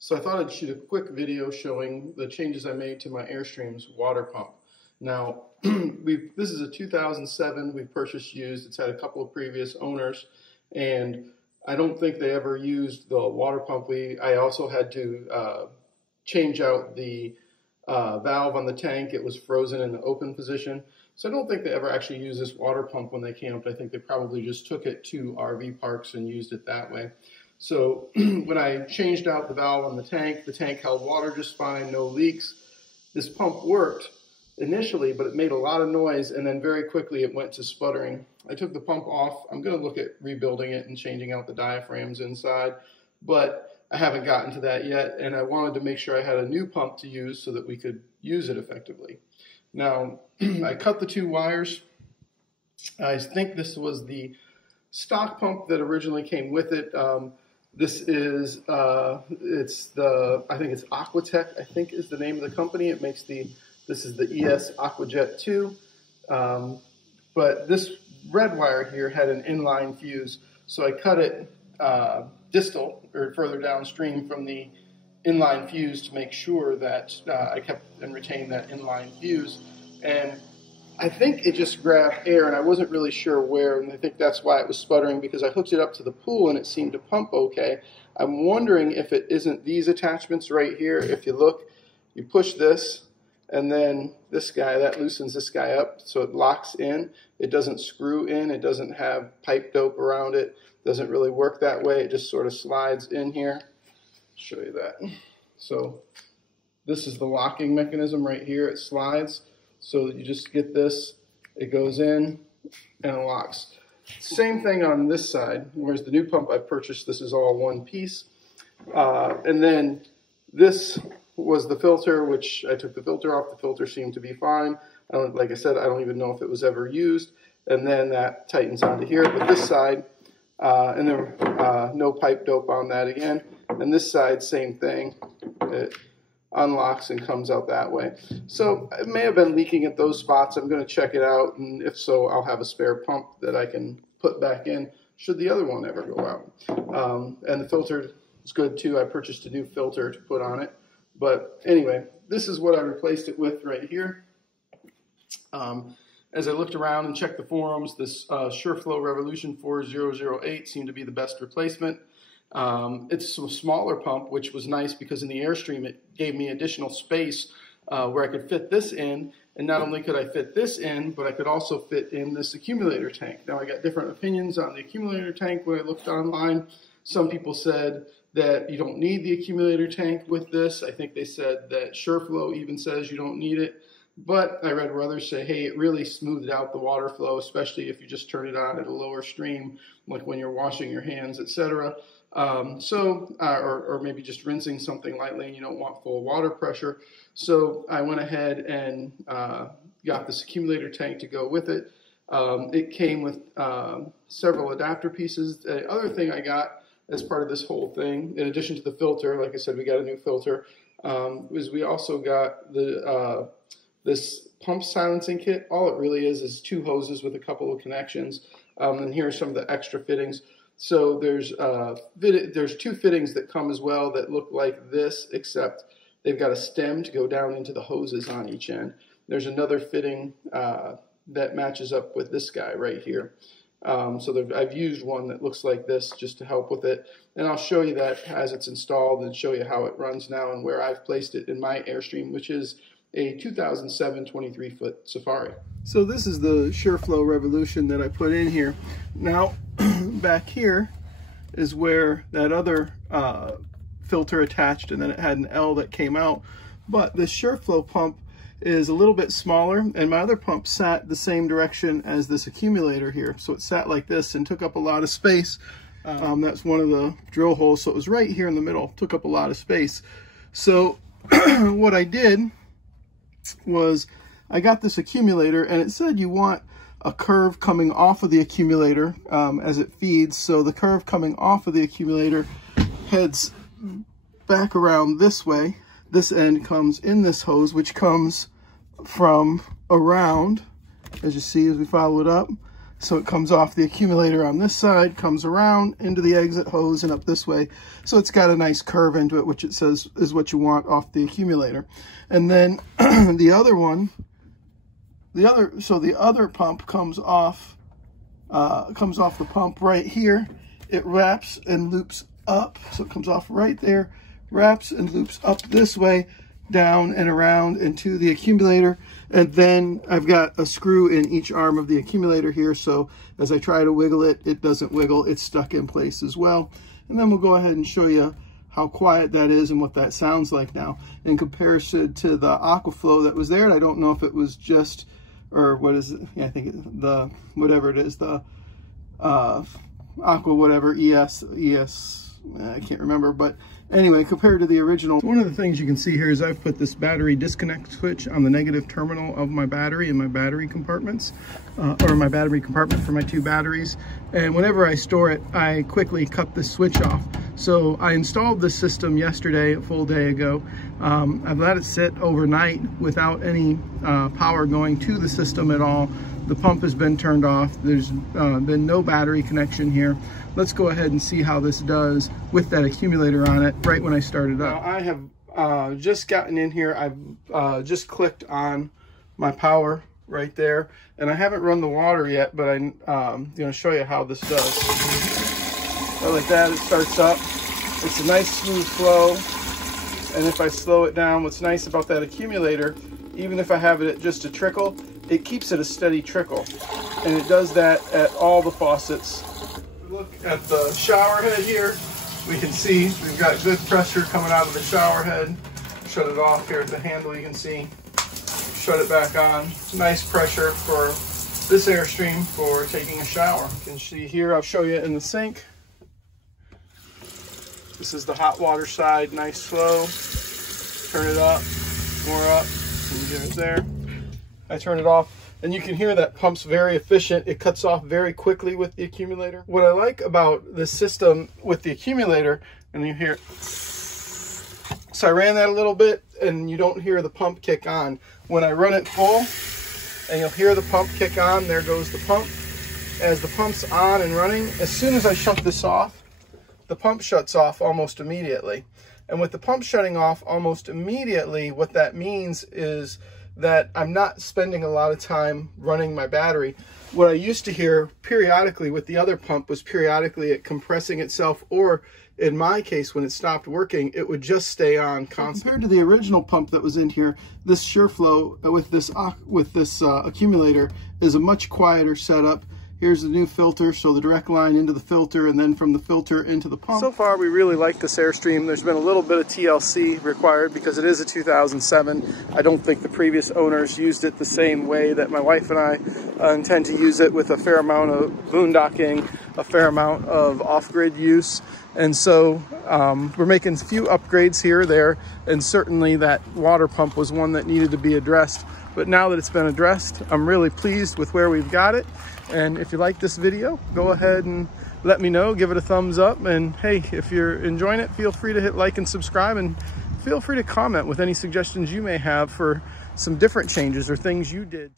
So I thought I'd shoot a quick video showing the changes I made to my Airstream's water pump. Now, this is a 2007 we've purchased used. It's had a couple of previous owners, and I don't think they ever used the water pump. I also had to change out the valve on the tank. It was frozen in the open position. So I don't think they ever actually used this water pump when they camped. I think they probably just took it to RV parks and used it that way. So when I changed out the valve on the tank held water just fine, no leaks. This pump worked initially, but it made a lot of noise, and then very quickly it went to sputtering. I took the pump off. I'm going to look at rebuilding it and changing out the diaphragms inside, but I haven't gotten to that yet, and I wanted to make sure I had a new pump to use so that we could use it effectively. Now, I cut the two wires. I think this was the stock pump that originally came with it. This is, I think it's Aquatech, I think is the name of the company. It makes this is the ES Aquajet 2. But this red wire here had an inline fuse. So I cut it distal, or further downstream from the inline fuse to make sure that I kept and retained that inline fuse. And I think it just grabbed air, and I wasn't really sure where, and I think that's why it was sputtering, because I hooked it up to the pool and it seemed to pump okay. I'm wondering if it isn't these attachments right here. If you look, you push this, and then this guy, that loosens this guy up so it locks in. It doesn't screw in. It doesn't have pipe dope around it. It doesn't really work that way. It just sort of slides in here. I'll show you that. So this is the locking mechanism right here. It slides. So you just get this, it goes in and it locks. Same thing on this side, whereas the new pump I purchased, this is all one piece. And then this was the filter, which I took the filter off. The filter seemed to be fine. Like I said, I don't even know if it was ever used. And then that tightens onto here. But this side, and then no pipe dope on that again. And this side, same thing. It unlocks and comes out that way. So it may have been leaking at those spots. I'm going to check it out, and if so, I'll have a spare pump that I can put back in should the other one ever go out. And the filter is good too. I purchased a new filter to put on it. But anyway, this is what I replaced it with right here. As I looked around and checked the forums, this Shurflo Revolution 4008 seemed to be the best replacement. It's a smaller pump, which was nice because in the Airstream it gave me additional space where I could fit this in, and not only could I fit this in, but I could also fit in this accumulator tank. Now I got different opinions on the accumulator tank when I looked online. Some people said that you don't need the accumulator tank with this. I think they said that Shurflo even says you don't need it. But I read where others say, hey, it really smoothed out the water flow, especially if you just turn it on at a lower stream, like when you're washing your hands, etc. Or maybe just rinsing something lightly and you don't want full water pressure. So I went ahead and got this accumulator tank to go with it. It came with several adapter pieces. The other thing I got as part of this whole thing, in addition to the filter, like I said, we got a new filter, was we also got the this pump silencing kit. All it really is two hoses with a couple of connections. And here are some of the extra fittings. So there's two fittings that come as well that look like this, except they've got a stem to go down into the hoses on each end. There's another fitting that matches up with this guy right here. I've used one that looks like this just to help with it. And I'll show you that as it's installed and show you how it runs now and where I've placed it in my Airstream, which is a 2007 23-foot Safari. So this is the Shurflo Revolution that I put in here. Now, back here is where that other filter attached, and then it had an L that came out. But this Shurflo pump is a little bit smaller, and my other pump sat the same direction as this accumulator here. So it sat like this and took up a lot of space. That's one of the drill holes, so it was right here in the middle, took up a lot of space. So what I did was I got this accumulator, and it said you want a curve coming off of the accumulator as it feeds. So the curve coming off of the accumulator heads back around this way. This end comes in this hose, which comes from around, as you see as we follow it up, So it comes off the accumulator on this side, comes around into the exit hose and up this way. So it's got a nice curve into it, which it says is what you want off the accumulator. And then the other one, the other pump comes off the pump right here. It wraps and loops up. So it comes off right there, wraps and loops up this way, down and around into the accumulator. And then I've got a screw in each arm of the accumulator here, so as I try to wiggle it, it doesn't wiggle, it's stuck in place as well. And then we'll go ahead and show you how quiet that is and what that sounds like now in comparison to the Aquaflow that was there. And I don't know if it was just, or what is it? Yeah, I think the, whatever it is, the Aqua whatever, ES, I can't remember, but anyway, compared to the original, one of the things you can see here is I've put this battery disconnect switch on the negative terminal of my battery in my battery compartments, or my battery compartment for my 2 batteries. And whenever I store it, I quickly cut this switch off. So I installed this system yesterday, a full day ago. I've let it sit overnight without any power going to the system at all. The pump has been turned off. There's been no battery connection here. Let's go ahead and see how this does with that accumulator on it right when I started up. Now I have just gotten in here. I've just clicked on my power right there, and I haven't run the water yet, but I'm going to show you how this does. So like that, it starts up. It's a nice smooth flow, and if I slow it down, what's nice about that accumulator, even if I have it at just a trickle, it keeps it a steady trickle, and it does that at all the faucets. Look at the shower head here. We can see we've got good pressure coming out of the shower head. Shut it off here at the handle, you can see. Shut it back on. Nice pressure for this Airstream for taking a shower. You can see here, I'll show you in the sink. This is the hot water side, nice flow. Turn it up, more up, and get it there. I turn it off, and you can hear that pump's very efficient. It cuts off very quickly with the accumulator. What I like about this system with the accumulator, and you hear, so I ran that a little bit, and you don't hear the pump kick on. When I run it full, and you'll hear the pump kick on, there goes the pump. As the pump's on and running, as soon as I shut this off, the pump shuts off almost immediately. And with the pump shutting off almost immediately, what that means is that I'm not spending a lot of time running my battery. What I used to hear periodically with the other pump was periodically it compressing itself, or in my case, when it stopped working, it would just stay on constantly. Compared to the original pump that was in here, this Shurflow with this accumulator is a much quieter setup. Here's the new filter, so the direct line into the filter, and then from the filter into the pump. So far, we really like this Airstream. There's been a little bit of TLC required because it is a 2007. I don't think the previous owners used it the same way that my wife and I intend to use it, with a fair amount of boondocking, a fair amount of off-grid use. And so we're making a few upgrades here or there, and certainly that water pump was one that needed to be addressed. But now that it's been addressed, I'm really pleased with where we've got it. And if you like this video, go ahead and let me know, give it a thumbs up. And hey, if you're enjoying it, feel free to hit like and subscribe, and feel free to comment with any suggestions you may have for some different changes or things you did.